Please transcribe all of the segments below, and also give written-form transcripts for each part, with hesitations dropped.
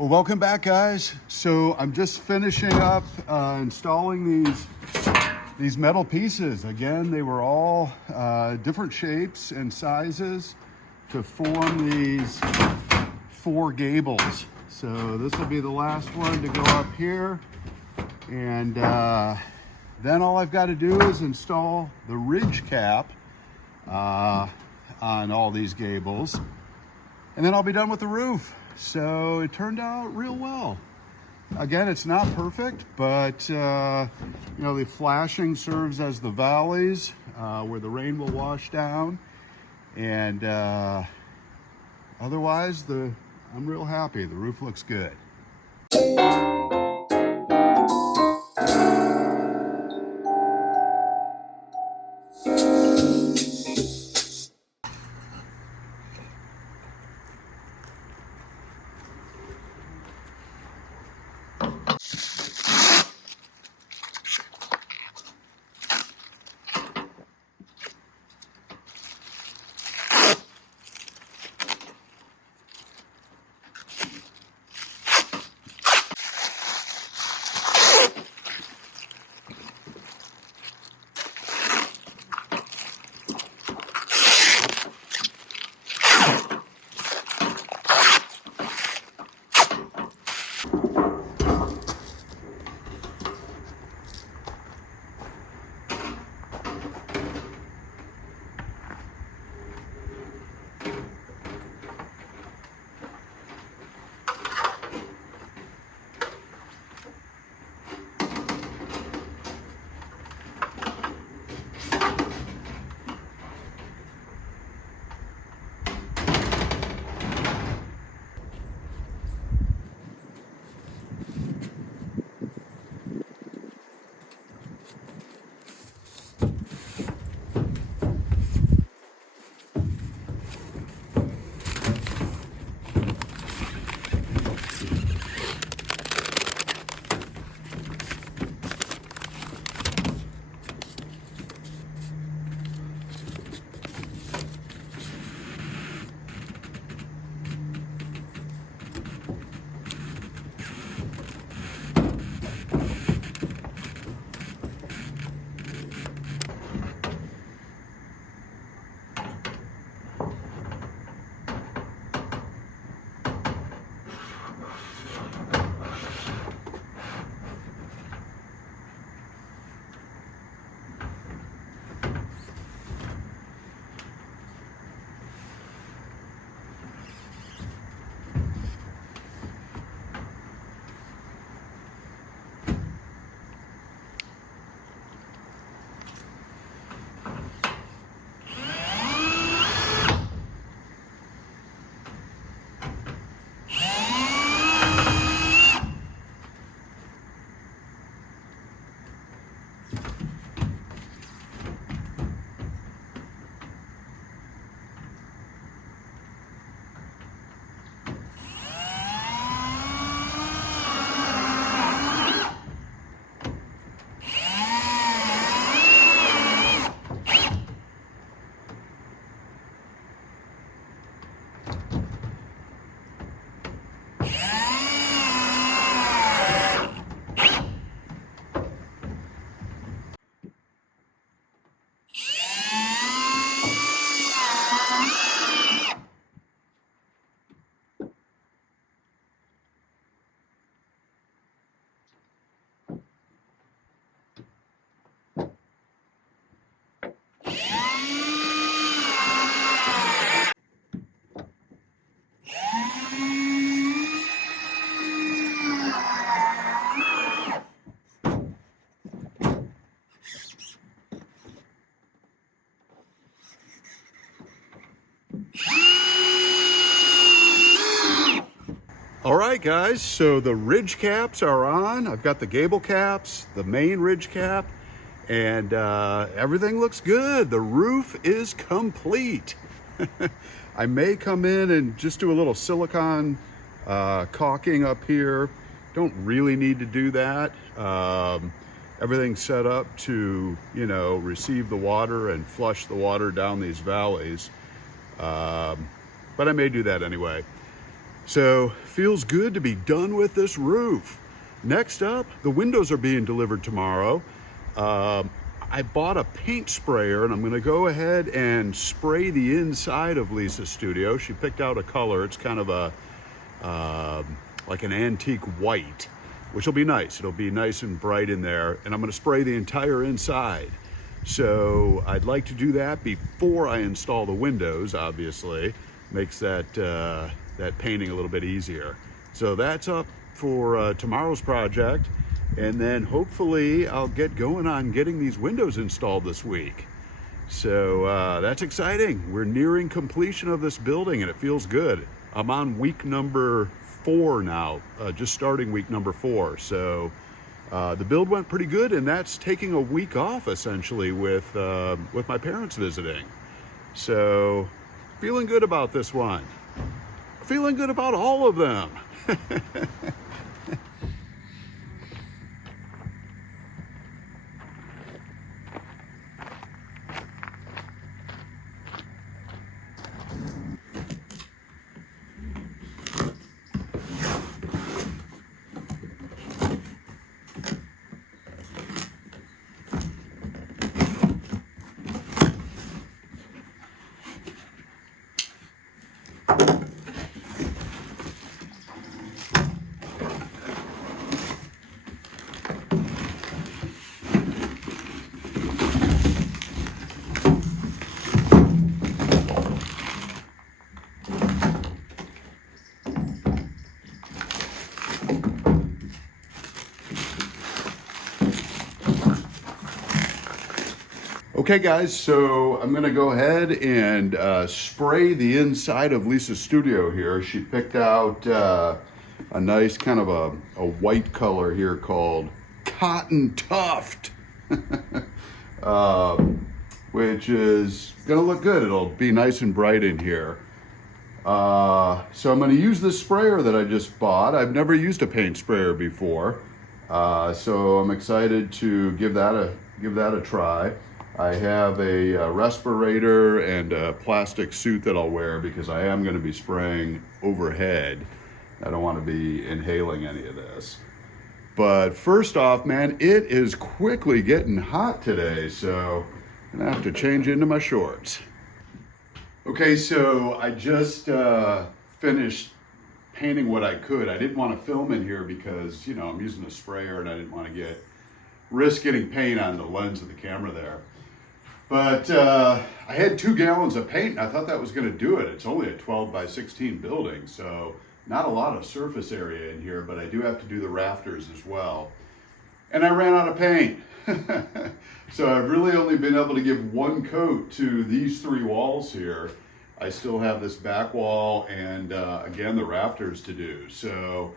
Well, welcome back, guys. So I'm just finishing up installing these metal pieces. Again, they were all different shapes and sizes to form these 4 gables. So this will be the last one to go up here. And then all I've got to do is install the ridge cap on all these gables. And then I'll be done with the roof. So it turned out real well. Again, it's not perfect, but you know, the flashing serves as the valleys where the rain will wash down. And otherwise, I'm real happy. The roof looks good. All right, guys, so the ridge caps are on. I've got the gable caps, the main ridge cap, and everything looks good. The roof is complete. I may come in and just do a little silicone caulking up here. Don't really need to do that. Everything's set up to, you know, receive the water and flush the water down these valleys. But I may do that anyway. So feels good to be done with this roof. Next up, the windows are being delivered tomorrow. I bought a paint sprayer and I'm gonna go ahead and spray the inside of Lisa's studio. She picked out a color. It's kind of a, like an antique white, which will be nice. It'll be nice and bright in there. And I'm gonna spray the entire inside. So I'd like to do that before I install the windows, obviously. Makes that, that painting a little bit easier. So that's up for tomorrow's project. And then hopefully I'll get going on getting these windows installed this week. So that's exciting. We're nearing completion of this building and it feels good. I'm on week number 4 now, just starting week number 4. So the build went pretty good, and that's taking a week off essentially with my parents visiting. So feeling good about this one. Feeling good about all of them. Okay guys, so I'm gonna go ahead and spray the inside of Lisa's studio here. She picked out a nice kind of a white color here called Cotton Tuft, which is gonna look good. It'll be nice and bright in here. So I'm gonna use this sprayer that I just bought. I've never used a paint sprayer before, so I'm excited to give that a try. I have a respirator and a plastic suit that I'll wear because I am going to be spraying overhead. I don't want to be inhaling any of this. But first off, man, it is quickly getting hot today, so I'm going to have to change into my shorts. Okay, so I just finished painting what I could. I didn't want to film in here because, you know, I'm using a sprayer and I didn't want to risk getting paint on the lens of the camera there. But I had 2 gallons of paint and I thought that was gonna do it. It's only a 12 by 16 building, so not a lot of surface area in here, but I do have to do the rafters as well. And I ran out of paint. So I've really only been able to give 1 coat to these 3 walls here. I still have this back wall and again, the rafters to do. So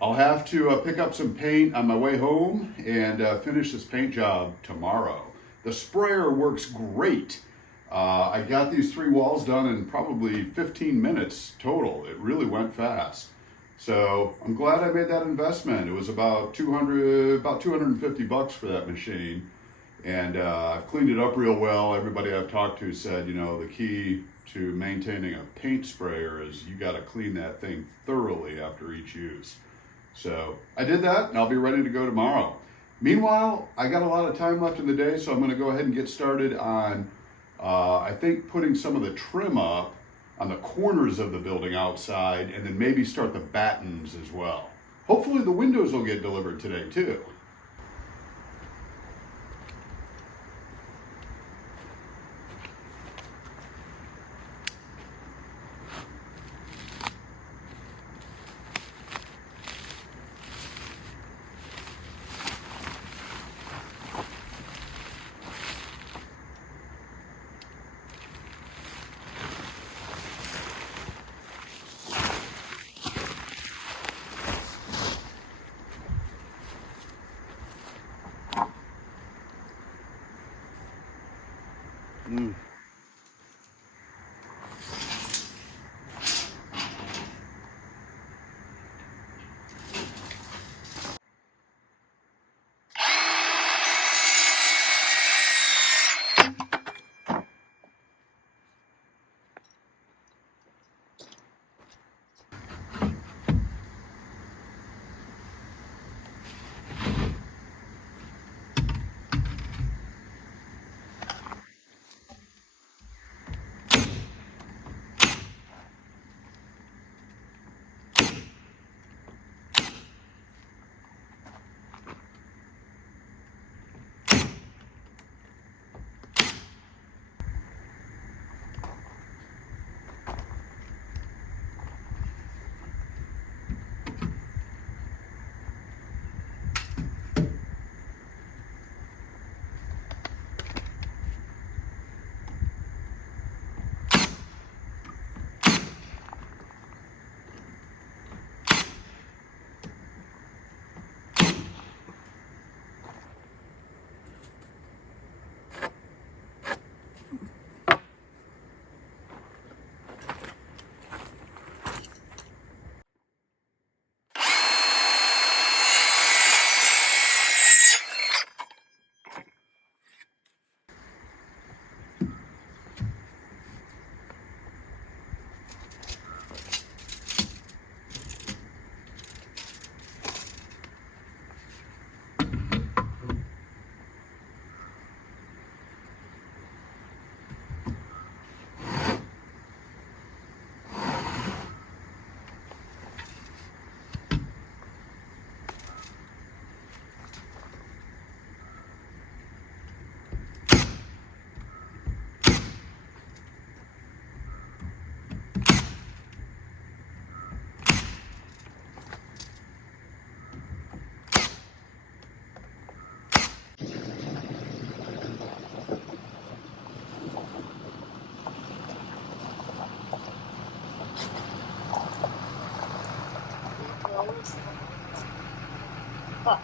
I'll have to pick up some paint on my way home and finish this paint job tomorrow. The sprayer works great. I got these 3 walls done in probably 15 minutes total. It really went fast. So I'm glad I made that investment. It was about $250 for that machine. And I've cleaned it up real well. Everybody I've talked to said, you know, the key to maintaining a paint sprayer is you got to clean that thing thoroughly after each use. So I did that and I'll be ready to go tomorrow. Meanwhile, I got a lot of time left in the day, so I'm going to go ahead and get started on, I think, putting some of the trim up on the corners of the building outside, and then maybe start the battens as well. Hopefully the windows will get delivered today, too.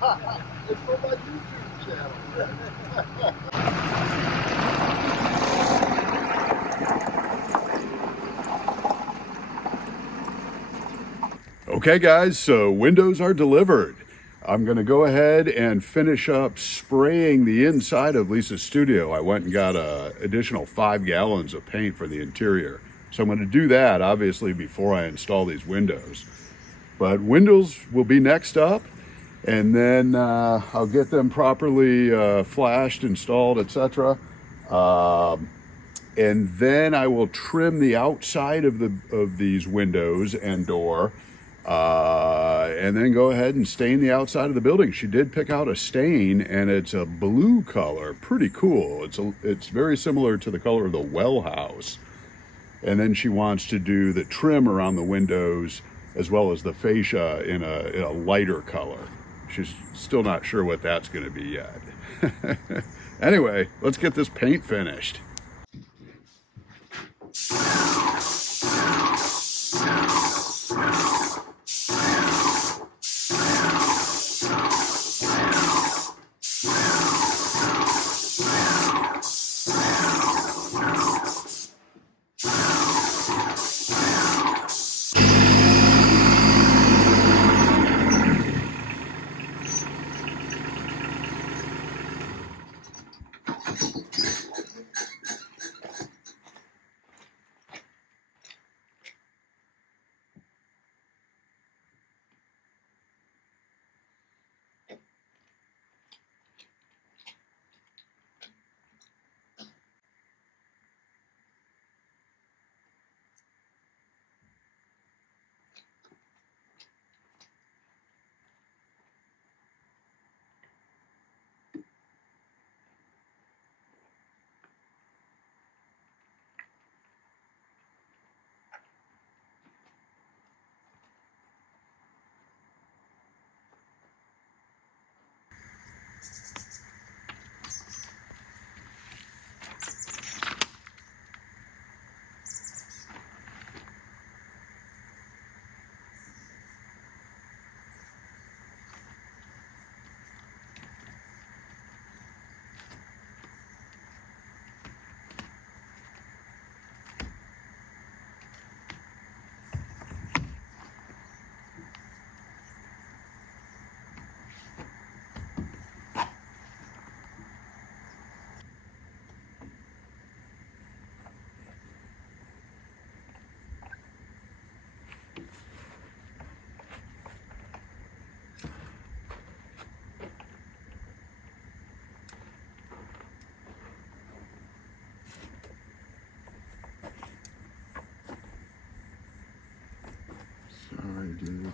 It's for my YouTube channel. Okay guys, so windows are delivered. I'm gonna go ahead and finish up spraying the inside of Lisa's studio. I went and got an additional 5 gallons of paint for the interior. So I'm gonna do that obviously before I install these windows. But windows will be next up, and then I'll get them properly flashed, installed, etc. And then I will trim the outside of these windows and door, and then go ahead and stain the outside of the building. She did pick out a stain, and it's a blue color, pretty cool. It's very similar to the color of the well house. And then she wants to do the trim around the windows as well as the fascia in a lighter color. She's still not sure what that's going to be yet. Anyway, let's get this paint finished. Sorry, dude.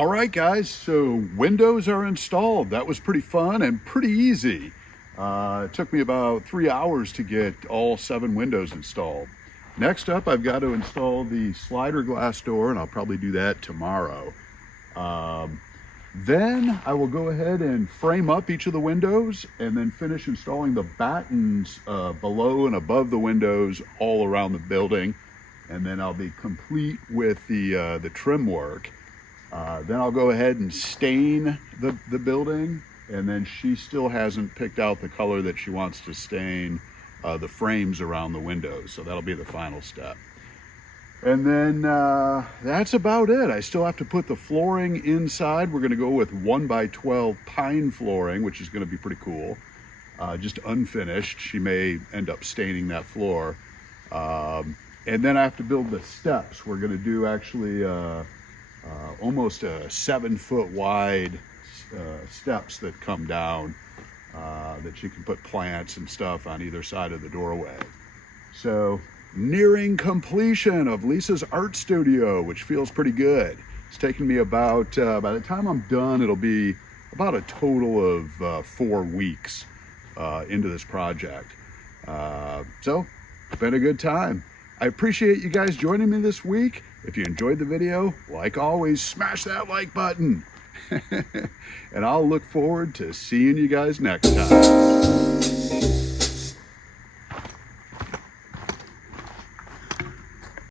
All right, guys, so windows are installed. That was pretty fun and pretty easy. It took me about 3 hours to get all 7 windows installed. Next up, I've got to install the slider glass door, and I'll probably do that tomorrow. Then I will go ahead and frame up each of the windows and then finish installing the battens below and above the windows all around the building. And then I'll be complete with the trim work. Then I'll go ahead and stain the building, and then she still hasn't picked out the color that she wants to stain the frames around the windows. So that'll be the final step. And then that's about it. I still have to put the flooring inside. We're gonna go with 1x12 pine flooring, which is gonna be pretty cool. Just unfinished. She may end up staining that floor. And then I have to build the steps. We're gonna do actually almost a 7-foot wide steps that come down that you can put plants and stuff on either side of the doorway. So nearing completion of Lisa's art studio, which feels pretty good. It's taken me about, by the time I'm done, it'll be about a total of 4 weeks into this project. So it's been a good time. I appreciate you guys joining me this week. If you enjoyed the video, like always, smash that like button. And I'll look forward to seeing you guys next time.